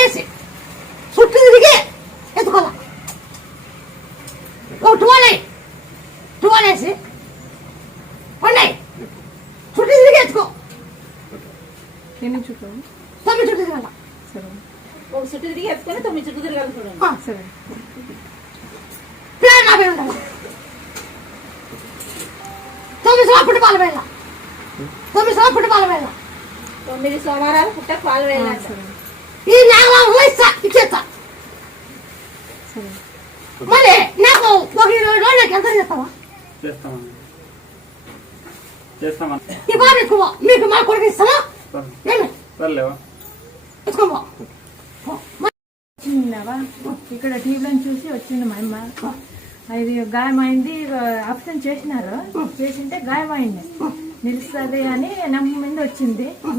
పండేసి చుట్టూ తిరిగి ఎత్తుకోవాలి. టువాల్ వేసి పండాయి చుట్టూ తిరిగి ఎత్తుకో. ఎన్ని చుట్టూ? 9 చుట్టూ తిరగాల. ఒక చుట్టూ తిరిగి ఎత్తుకొని 9 చుట్టూ తిరగాలి చూడండి. సరే. ప్లాన్ నా పేరు ఉండాలి. 9 సార్లు పుట్టి పాలు వేయాల. 9 సార్లు పుట్టి పాలు వేయాల. 9 సోమవారాలు పుట్ట పాలు వేయాలి. ఈ నాగరాజులో ఇచ్చేస్తా. మళ్ళీ నాకు ఒక 20 రోజులకి ఎంత చేస్తావా? ఈ బాబు ఎక్కువ మీకు మా కొడుకు ఇస్తావా? చిన్నవా ఇక్కడ టీవీలో చూసి వచ్చింది మా అమ్మ. అది గాయమైంది, ఆప్షన్ చేసినారు. చేసింటే గాయమైంది, నిలుస్తుంది అని నమ్మ మీద వచ్చింది.